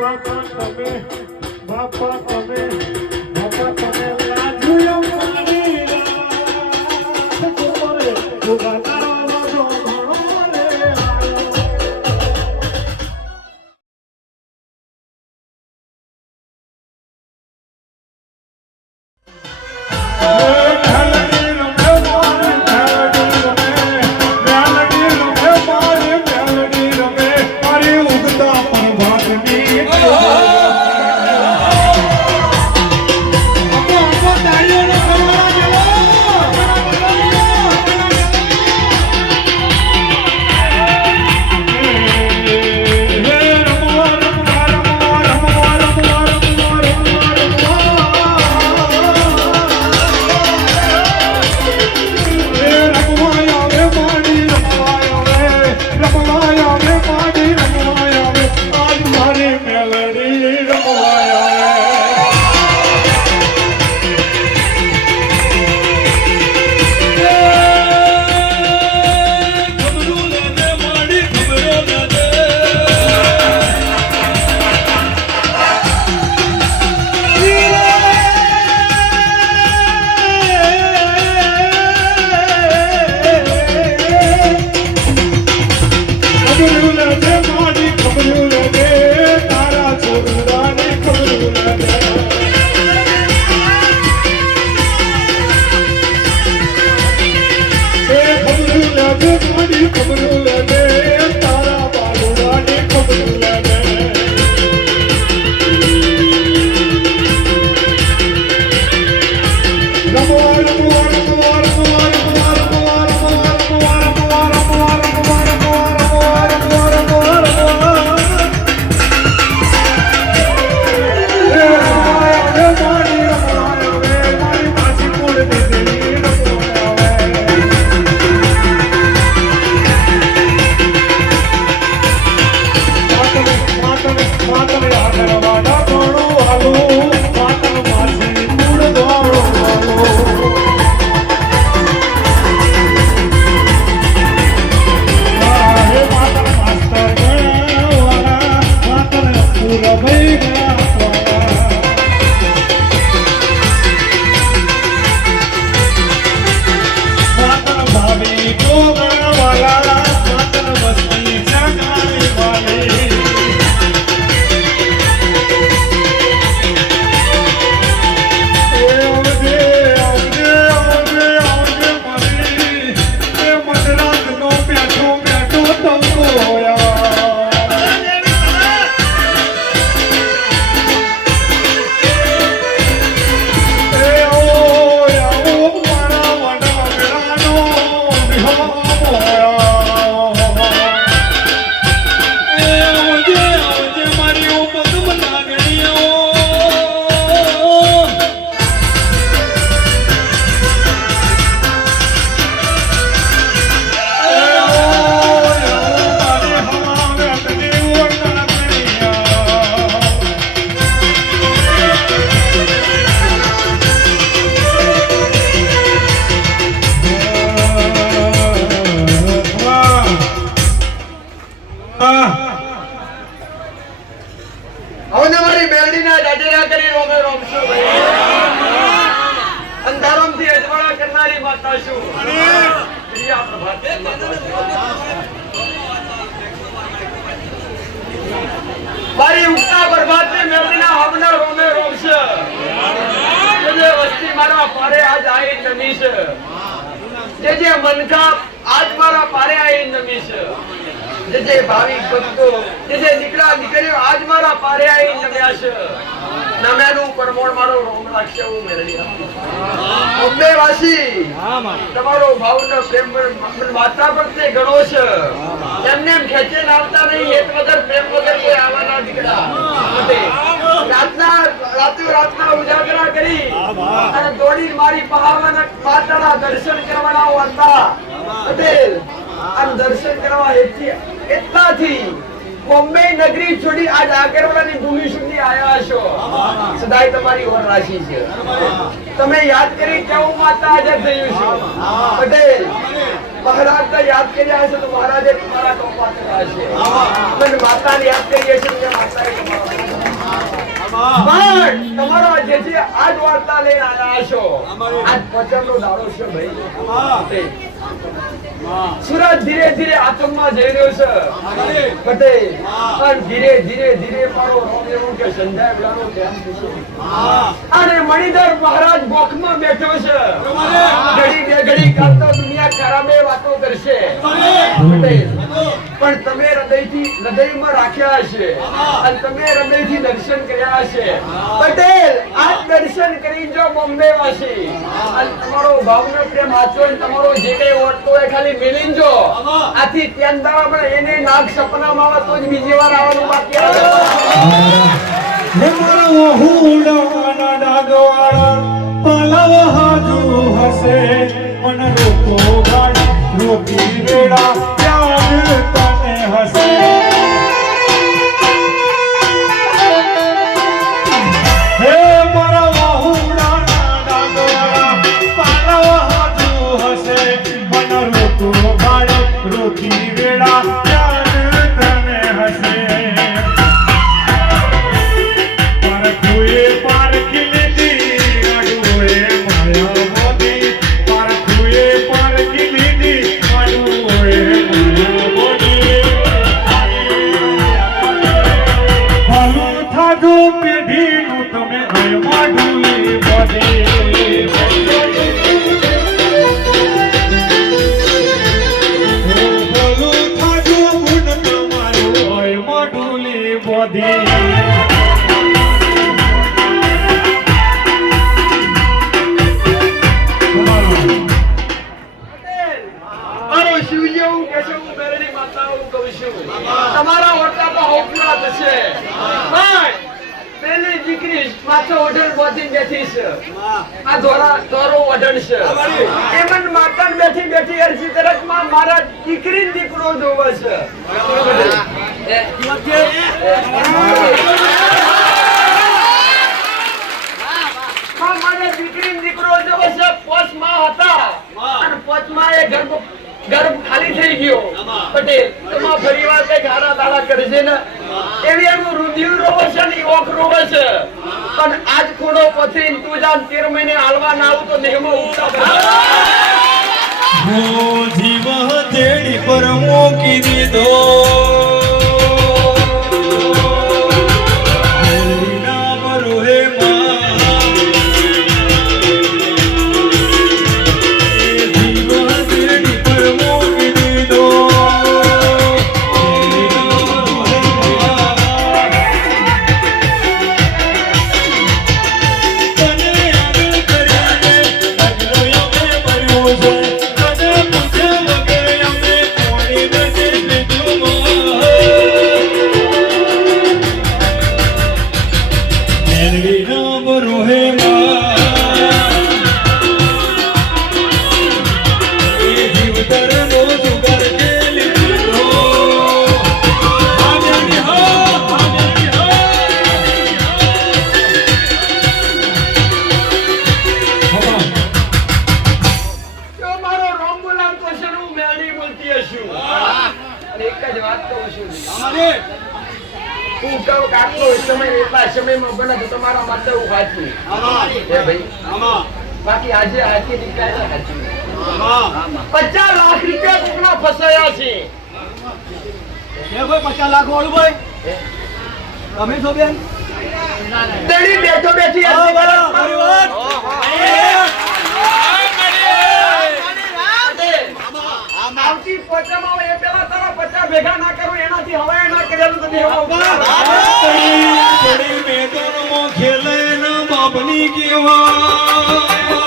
બાપા તમે બાપા તમે મનકા આજ મારા પારે આઈ નમી છે. જે જે ભાવિક ભક્તો, જે જે દીકરા દીકરીઓ આજ મારા પારે આઈ નમ્યા છે. નમેલું પરમોણ મારો રોમ રાખશે હું મેળવી બોમ્બે વાસી તમારો ભાવનો પ્રેમ પણ માતા ઘણો છે. એમને એમ ખેંચે લાવતા નહીં એક વગર પ્રેમ વગર કોઈ આવવાના દીકરા રાતના રાતો રાતના ઉજાગરા કરી અને દોડી મારી પહાવાના માતાના દર્શન કરવાના હતા. પટેલ આમ દર્શન કરવા એટલાથી બોમ્બે નગરી છોડી આજ આગરવાડાની ભૂમિ સુધી આવ્યા છો. સદાય તમારી ઓર રાશિ છે. તમે યાદ કરી કેવું માતા આજે થયું છે? પટેલ, મહારાજ યાદ કર્યા હશે તો મહારાજે તમારા ટોપા કર્યા છે અને માતાને યાદ કરીએ છીએ તો માતાએ પણ તમારો જે છે આજ વાર્તા લઈને આવ્યા છો. આજ પચમનો દાડો છે ભાઈ. સુરત ધીરે ધીરે આતંકમાં જઈ રહ્યો છે. ધીરે ધીરે ધીરે મારો રોમ એવું કે સંધાય બળાનો કેમ થશે? અને મણિધર મહારાજ ગોખમાં બેઠો છે. ઘડી બે ઘડી કરતો દુનિયા ખરાબે વાતો કરશે. પણ તમે હૃદયમાં રાખ્યા હશે. અને તમે હૃદયથી દર્શન કર્યા હશે. પટેલ આ દર્શન કરી જો બોમ્બે વાસી. અને તમારો ભાવનો પ્રેમ આચો અને તમારો જે કઈ ઓળખો હોય ખાલી મિલીન જો. આથી ત્યાં દાવા પણ એને નાગ સપનામાં આવે તો જ બીજી વાર આવવાનું બાકી આવે. હે. મારા વહુડાના પલવ હાજુ હશે. મન રોકો ગાડી રોકી રેડા યાદ તને હશે. રોકી થશે દીકરી માથે ઓઢણ છે. આ તરફમાં દીકરી દીકરો જોવે છે. મારે દીકરી હતા. અને પોચમાં એ ગર્ભ ગર્ભ ખાલી થઈ ગયો. પટેલ એમાં ફરી વાર કઈ હારા દાડા કરશે ને? એવી એનું રુધિર રોવે છે ને ઓખ રોવે છે. પણ આજ ખૂણો પથરી તું તેર મહિને હાલવા ના આવું તો નેમો ઉગતા. જીવ તેડી પર મૂકી દીધો. સમય એટલા સમયમાં બને તો તમારા માટે હું વાંચું હે ભાઈ? બાકી આજે હાથી નીકળ્યા હાથી પચાસ લાખ રૂપિયા કોકના ફસાયા છે. પચાસ લાખ વાળું ભાઈ? તમે છો બેન? બેઠો બેઠી હા, હતી બરાબર, મારી વાત. આવતી પોચામાં એ પેલા તારા પચા ભેગા ના કરો એનાથી હવે ના કરેલું તો દેવા ઊભા. પડી પડી મેદાનમાં ખેલે ના બાપની કેવા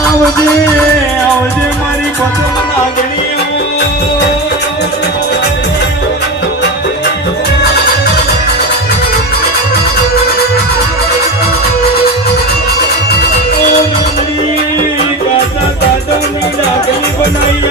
આવજે આવજે મારી પતંગ નહીં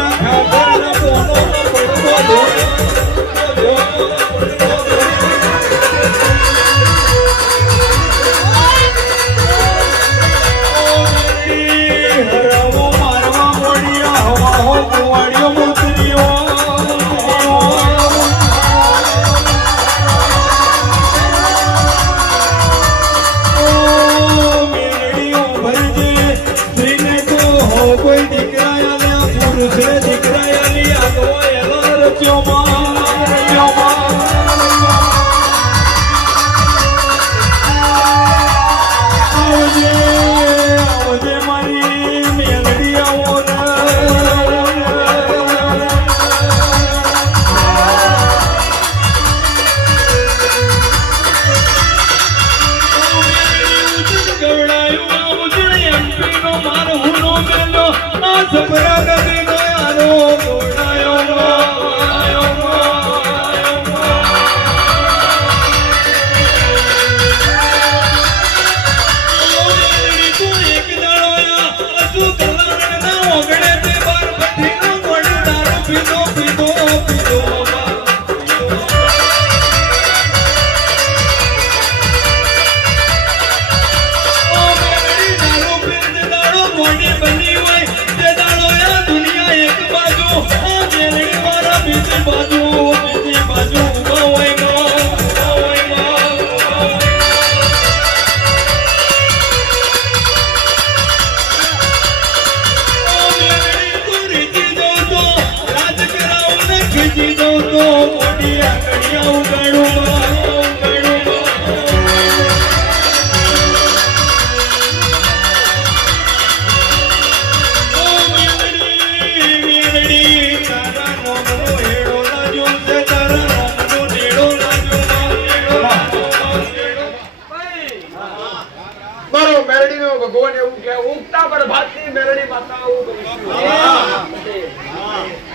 મેલડીનો એવું કે ઉગતા પ્રભાતની મેલડી માતા.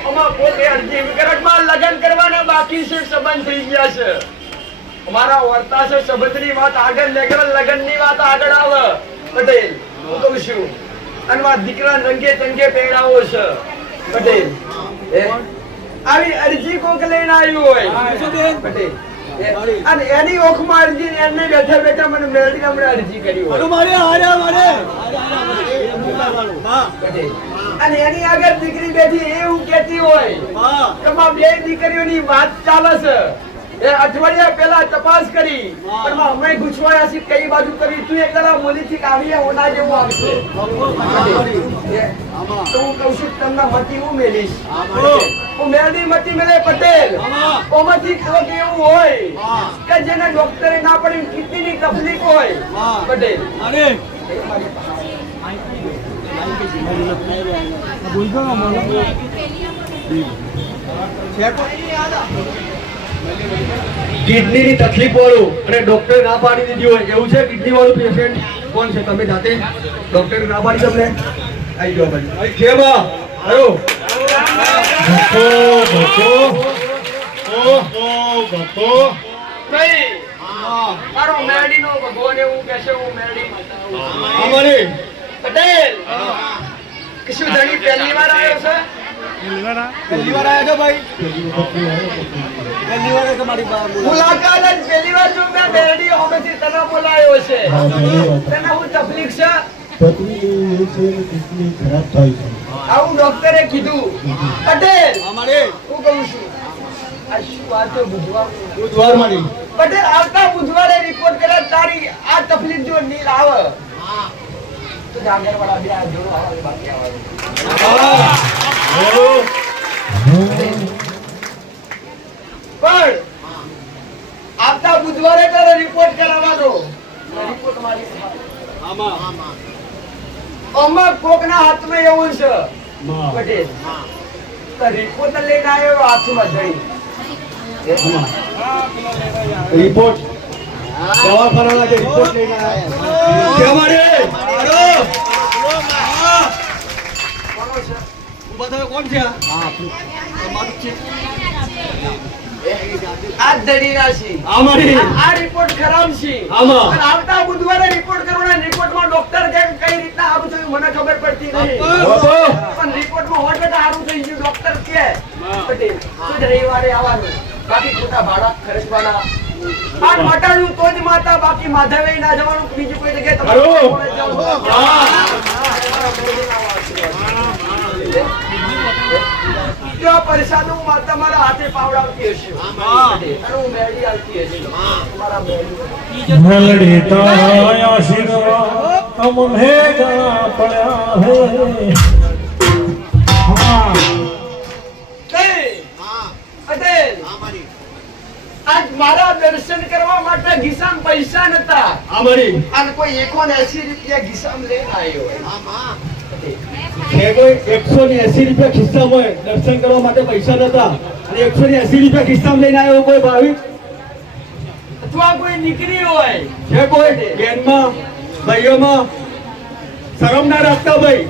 આમાં પોતે અરજી વિકરાટમાં લગ્ન કરવાના બાકી છે સંબંધ થઈ ગયા છે. અમારા વર્તા છે સંબંધની વાત આગળ નીકળે લગ્નની વાત આગળ આવે. પટેલ હું કહું છું અને મારા દીકરા રંગે ચંગે પહેરાવો છે. પટેલ આવી અરજી કોક લઈને આવ્યું હોય. પટેલ અને એની ઓખમાં અરજી એને બેઠા બેઠા મને મેળવી હમણાં અરજી કરી હોય. મારે હારે મારે અને એની આગળ દીકરી બેઠી એવું કેતી હોય હા. કે માં બે દીકરીઓની વાત ચાલે છે. એ અઠવાડિયા પહેલા તપાસ કરી. પણ અમે ગુછવાયા છે કઈ બાજુ કરી? તું એક મોલી થી કાઢીએ ઓના જેવું આવશે. તો હું કહું છું તમને મતી હું મેલીશ. હું મેલડી મતી મેલે પટેલ. ઓમાંથી કોઈક એવું હોય કે જેને ડોક્ટરે ના પડી કિડનીની તકલીફ હોય. પટેલ. અરે. કિડનીની તકલીફ વાળું અને ડોક્ટર ના પાડી દીધી હોય એવું છે કિડની વાળું પેશન્ટ કોણ છે? તમે જાતે? ડોક્ટર ના પાડી તમને? આવી જાઓ ભાઈ. બા આયો બકો બકો ઓહો ભક્તો. નહીં મારો મેરડીનો ભગવાન એવું કહે હું મેરડી માતા પટેલ. કે ધણી પહેલી વાર આવ્યો છે? પહેલી વાર આવ્યો છે ભાઈ? પહેલી વાર કે મારી મુલાકાત જ પહેલી વાર જો મેં મેરડી હોમેથી તને બોલાયો છે. તને હું તકલીફ છે? આવું ડોક્ટરે કીધું. પટેલ! અમારે હું કહું છું. આ શું વાત છે બુધવાર. બુધવાર મારી. પટેલ આવતા બુધવારે રિપોર્ટ કરે તારી આ તકલીફ જો નીલ આવે. તો જાગર બે આ જોડો આવે બાકી આવવાનું. પણ આવતા બુધવારે તારે રિપોર્ટ કરાવવાનો. રિપોર્ટ મારી. આમાં કોકના હાથમાં એવું છે. પટેલ તો રિપોર્ટ લઈને આવ્યો હાથમાં જઈ. રિપોર્ટ દવાખાના લઈને આવ્યા? કોણ છે? આ તમારું છે. આ દડીના છે અમારી આ રિપોર્ટ ખરાબ છે. આમાં. પણ આવતા બુધવારે રિપોર્ટ કરવાના રિપોર્ટમાં ડોક્ટર કે કઈ રીતના સારું થયું મને ખબર પડતી નહીં. પણ રિપોર્ટમાં હોટ બેટા સારું થઈ ગયું ડોક્ટર કે. પટેલ તું રવિવારે આવવાનું. બાકી ખોટા ભાડા ખર્ચવાના. આ મટાડું તો જ માતા બાકી માધવે ના જવાનું. બીજું કોઈ જગ્યાએ તમારે. જો પરેશાન હું મા- તમારા હાથે પાવડાવતી હશે. અને હું મેળી આવતી હશે. તમારા મેળી મેલડી આશીર્વાદ અમને ઘણા પડ્યા હે હા આજ મારા દર્શન કરવા માટે ઘીસામ પૈસા નતા. અમારી અને કોઈ એકો ને એસી રૂપિયા ઘીસામ લઈને આવ્યો એ કોઈ એકસો ને એસી રૂપિયા ખિસ્સામાં હોય દર્શન કરવા માટે પૈસા નતા અને એકસો ને એસી રૂપિયા ખિસ્સામાં લઈને આવ્યો કોઈ ભાવિક? અથવા કોઈ નીકળી હોય. છે કોઈ બેનમાં ભાઈઓમાં શરમ ના રાખતા ભાઈ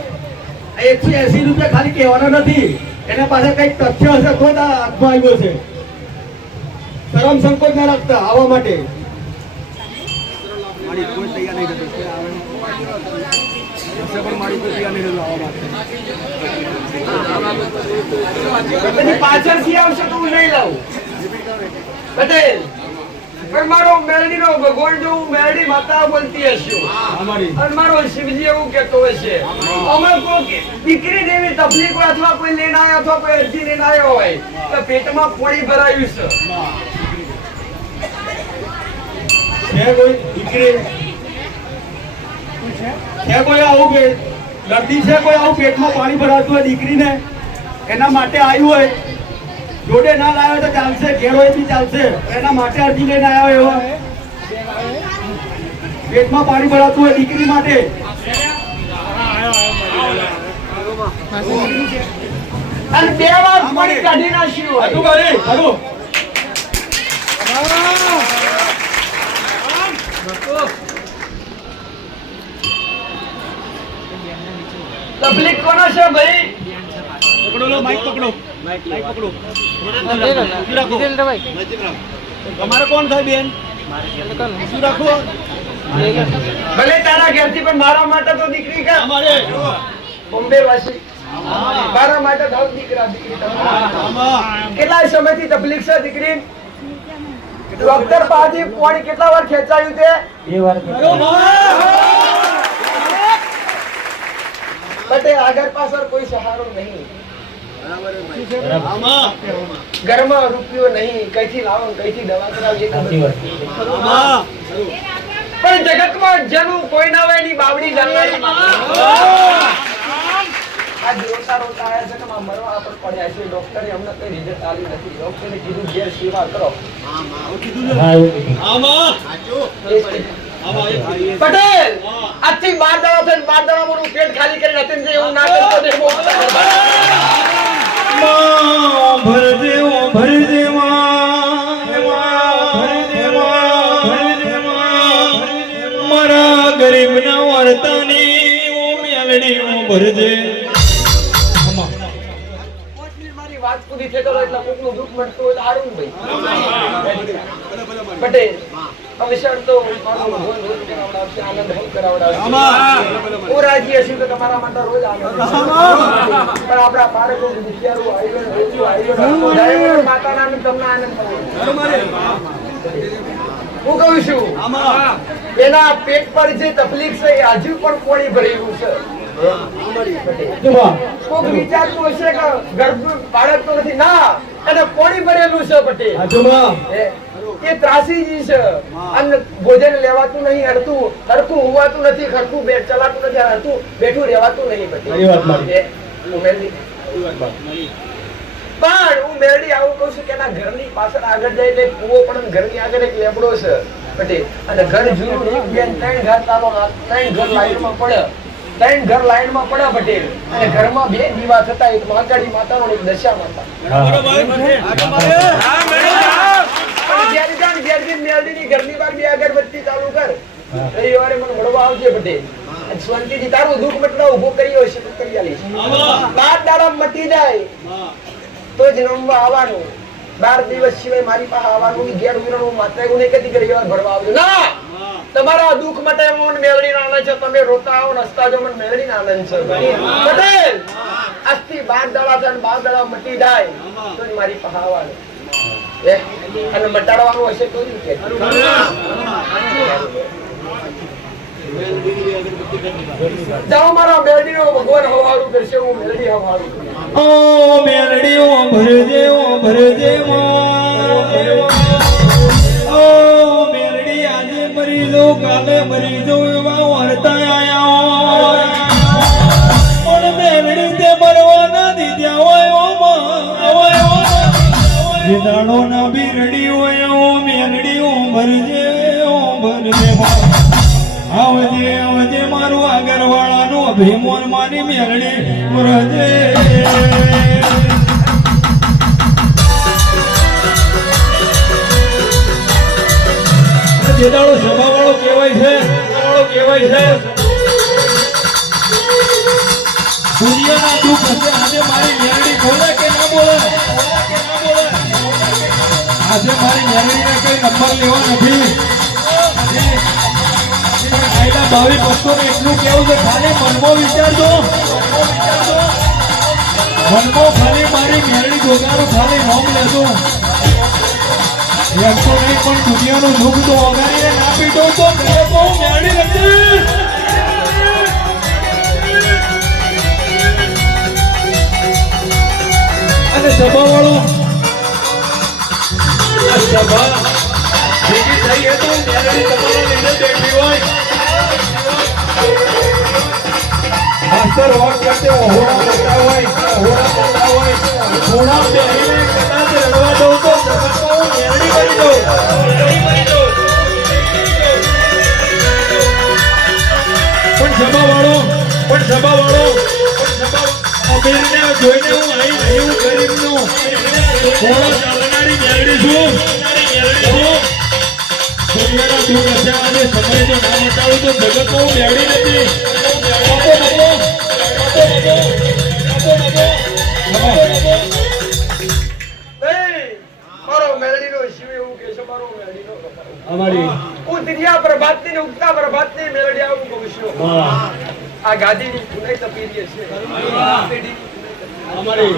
એકસો એસી રૂપિયા ખાલી કહેવાના નથી. એના પાસે કંઈક તથ્ય હશે તો જ આ હાથમાં આવ્યો છે. શરમ સંકોચ ના રાખતા આવવા માટે. કોઈ તૈયાર નહીં. પણ મારી નહીં થતો માટે. પાછળથી આવશે તો હું નહીં લાવું. પટેલ પણ મારો મેરડીનો ભગવાન જો હું મેરડી માતા બોલતી હશું. અને મારો શિવજી એવું કહેતો હશે. અમે કોઈ દીકરી જેવી તકલીફ અથવા કોઈ લઈને આવ્યો અથવા કોઈ અરજી લઈને આવ્યો હોય તો પેટમાં પોળી ભરાયું છે. છે કોઈ દીકરી? છે કોઈ આવું કે લડતી છે કોઈ આવું પેટમાં પાણી ભરાતું હોય દીકરીને એના માટે આવ્યું હોય. જોડે ના લાવ્યો તો ચાલશે ઘેર હોય બી ચાલશે એના માટે અરજી લઈને આવ્યો હોય એવા. પેટમાં પાણી ભરાતું હોય દીકરી માટે. અને બે વાર પાણી કાઢી નાખ્યું હતું હોય કરી તકલીફ કોનો છે ભાઈ? પકડો લો માઈક પકડો. માઈક પકડો. તમારે કોણ થાય બેન? શું રાખો. ભલે તારા ઘેરથી પણ મારા માટે તો દીકરી કા? અમારે. બોમ્બે વાસી મારા માટે તો દીકરા દીકરી કેટલા સમયથી તકલીફ છે દીકરી? ડોક્ટર પાસે પોણી કેટલા વાર ખેંચાયું છે બટે આગળ પાછળ કોઈ સહારો નહીં. ઘરમાં રૂપિયો નહીં કઈથી લાવો કઈથી દવા કરાવો એ ખબર નથી. આમાં. પણ જગતમાં જેનું કોઈ ના હોય એની બાવડી જાણવાની રોતા રોતા આયા છે કે મરવા પર પડ્યા છે. ડોક્ટરે અમને કઈ રિઝલ્ટ આલી નથી. ડોક્ટરે કીધું ઘેર સેવા કરો. આમાં. કીધું. પટેલ આજથી બાર દાડા થઈને બાર દાડા મોનું પેટ ખાલી કરી હતું જે એવું ના કરતો ને ભર દેવો ભર દેવા મારા ગરીબના વર્તની ઓ મેલડી ઓ ભરજે મારી વાત પૂરી થઈ ગયો એટલે કોકનું દુઃખ મળતું હોય તો ભાઈ. પટેલ આનંદ. હું રાજી હશું તો તમારા માટે રોજ આનંદ પણ આપણા બાળકો દુખિયારું આયલો ને રોજનું આયલો ને જય વગર માતાના તમને આનંદ હું કહું છું એના પેટ પર જે તકલીફ છે એ હજુ પણ કોણી ભરેલું છે. કોક વિચારતું હશે કે ગર્ભ બાળક તો નથી. ના એને કોણી ભરેલું છે પટેલ. એ ત્રાસી છે. અને ભોજન લેવાતું નહીં હરતું હરતું હોવાતું નથી ખરતું બે ચલાતું નથી હરતું બેઠું રહેવાતું નહીં સારી વાત મારી. એ ઉમેરડી. પણ હું મેરડી આવું કહું છું કે એના ઘરની પાછળ આગળ જાય એટલે કુવો પણ ઘરની આગળ એક લેબડો છે. પટેલ અને ઘર જૂનું એક બે ત્રણ ઘર તારો ત્રણ ઘર લાઈનમાં પડે. ત્રણ ઘર લાઈનમાં પડે પટેલ અને ઘરમાં બે દીવા થતા એક મહાકાળી માતાનો એક દશા માતા. પણ જ્યારે જાણ જ્યારે ઘરની બહાર બે અગરબત્તી ચાલુ કર. રવિવારે મને મળવા આવજે પટેલ શાંતિથી તારું દુઃખ મટવા ઊભો કર્યો હશે તો કરી આલીશ. બાર દાડા મટી જાય. તો જ રમવા આવવાનું. બાર દિવસ સિવાય મારી પાસે આવવાનું નહીં. ઘેર હું માત્ર એવું નહીં કહેતી કે રવિવાર ભરવા આવજો. ના! તમારા દુઃખ માટે મન મેળવી આનંદ છે. તમે રોતા આવો નસતા જો મન મેળવી આનંદ છે. પટેલ! આજથી બાર દાડા થાય બાર દાડા મટી જાય. તો જ મારી પાસે આવવાનું. અને મટાડવાનું હશે તો મારા મેળડીનો ભગવાન હવારું કરશે, હું મેળડી હવારું ઓ મેલડી ઓ ભરજે ઓ ભરજે ઓ મેલડી આજે ભરી જો કાલે ભરી જો એવા વર્તા આયા. વિદાણો ના બિરડી હોય ઓ મેલડી ઓ ભરજે ઓ ભરજે. આવજે આવજે મારું આગળ વાળાનું અભિમાન માની મેલડી ભરજે જે દાડો સભા વાળો કહેવાય છે વાળો કહેવાય છે. દુનિયાના દુઃખ આજે મારી મેરડી બોલે કે ના બોલે? આજે મારી મેરડીને કઈ નંબર લેવો નથી. આયલા ભાવિ ભક્તોને એટલું કેવું છે ખાલી મનમાં વિચારજો. મનમાં ખાલી મારી મેરડી જોગાનું ખાલી નામ લેજો. તો નહીં, પણ દુનિયાનું દુઃખ તો વગાડીને ના પીટો તો ઘરે બહુ મેરડી નથી અને આ સભા ભેગી થઈ એ તો મેરડી તમારા લીધે બેઠી હોય માસ્તર હોક કરતે ઓહોડા કરતા કરી દઉં જોઈને હું અહીં હું ગરીબનો. ઘોડો ચાલનારી મેરડી છું હું દુનિયાના દુઃખ હશે સમય જો ના બતાવું તો જગતમાં હું મેરડી નથી બાપો, બાપો, બાપો, બાપો, બાપો, બાપો, બાપો. નહીં, મારો મેલડીનો શિવ એવું કહે છે, વખાણ. અમારી હું દિવ્યા પ્રભાતની ને ઉગતા પ્રભાતની મેળડી આવું કહું છું. આ ગાદીની તપી તપીરીએ છે. અમારી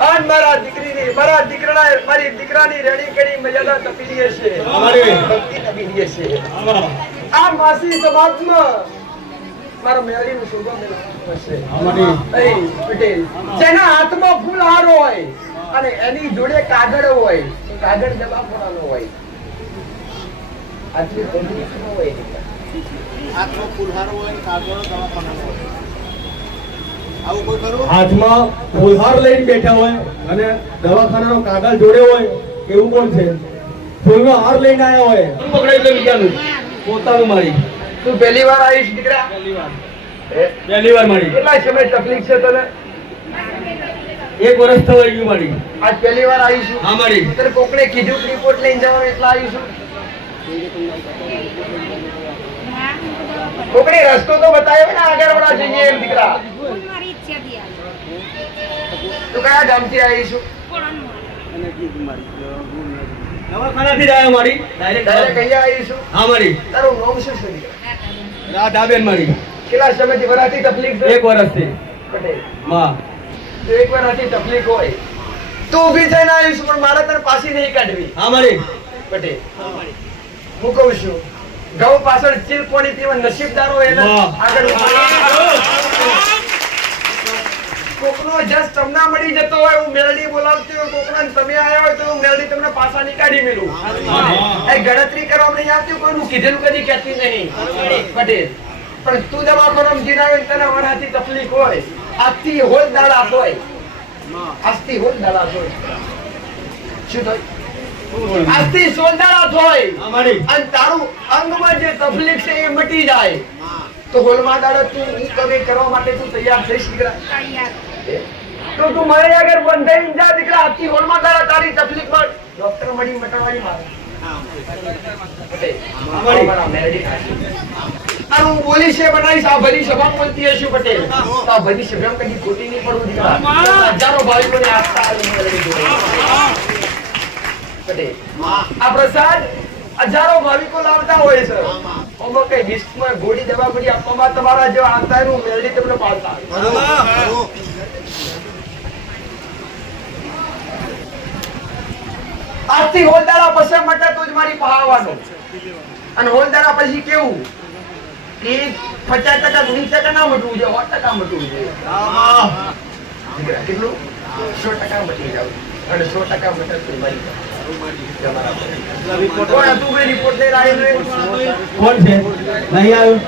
આજ મારા દીકરીની, મારા દીકરાના- મારી દીકરાની રેડી કરી મર્યાદા તપીરીએ છે. અમારી. ભક્તિ તપીરીએ છે. આ માસી સમાજમાં મારા મેલડીનું શોભા મેળવવાનું હશે. અમારી નહીં, પટેલ જેના હાથમાં ફૂલહાર હોય અને એની જોડે કાગળ હોય કાગળ કાગળ ફોડાનો હોય આટલી હોય હાથમાં ફૂલહાર હોય કાગળો ફોડાનો હોય હાથમાં ફુલહાર લઈને બેઠા હોય અને દવાખાનાનો કાગળ જોડે હોય એવું કોણ છે? ફૂલનો હાર લઈને આવ્યા હોય. પકડાઈ તો બીજાનું પોતાનું મારી. તું પહેલી વાર આવીશ દીકરા? પહેલી વાર. મારી. કેટલા સમય તકલીફ છે તને? એક વર્ષ ગયું મારી. આજ પહેલી વાર આવીશું હા. મારી. તને કોકને કીધું રિપોર્ટ લઈને જવાનું એટલે આવીશું કોકને રસ્તો તો બતાવ્યો ને આગળ વાળા જઈએ એમ દીકરા. તું કયા ગામથી આવીશું દવાખાનાથી આવ્યો મારી. ડાયરેક્ટ ડાયરેક્ટ અહીંયા આવીશું હા મારી. તારું નામ શું છે? દીકરા મારી. કેટલા સમયથી? વરાથી તકલીફ એક વર્ષથી પટેલ. માં તો એક વરાથી તકલીફ હોય. તું ઊભી થઈને આવીશું પણ મારે તને પાછી નહીં કાઢવી. હા મારી. પટેલ. હું કહું છું ઘઉં પાછળ ચીલ કોની પીવા નસીબદારો એના. આગળ કોકનો જસ તમને મળી જતો હોય હું મેલડી બોલાવતી હોય કોકનો તમે આવ્યા હોય તો હું મેલડી તમને પાછા નીકાળી મેલું. એ ગણતરી કરવા નહીં આવતી કોઈનું કીધેલું કદી કહેતી નહીં. પટેલ પણ તું દવાખાનામાં જઈને આવે ને તને વરાથી તકલીફ હોય. આજથી હોલ દાડા હોય. આજથી હોલ દાડા હોય. શું થાય? આજથી સોલદાડા થાય હા અને તારું અંગમાં જે તકલીફ છે એ મટી જાય. તો હોલમાં દાડો તું હું કવે કરવા માટે તું તૈયાર થઈશ તૈયાર. તો તું મને આગળ બંધાઈને જા દીકરા આજથી હોલમાં તારા તારી તકલીફ પર ડોક્ટર મળી મટાડવાની મારે. હું બનાવીશ. આ બધી સભા બોલતી હશું પટેલ. આ બધી સભા કદી ખોટી નહીં પડવું દીકરા. હજારો ભાઈઓને આપતા આ મેરડી જોડે. પટેલ. આ પ્રસાદ હજારો ભાવિકો લાવતા હોય છે. આમાં કઈ લિસ્ટમાં ગોળી દવા ગોળી આપવામાં તમારા જેવા આવતા એનું મેલડી તમને પાડતા આજથી હોલદારા પછી માટે તું જ મારી પહાવાનું અને હોલદારા પછી કેવું? કે પચાસ ટકા વીસ ટકા ના મટવું જોઈએ? સો ટકા મટવું જોઈએ. કેટલું? સો ટકા મટી જાવ. અને સો ટકા મટે તો મારી એ? આવ્યું?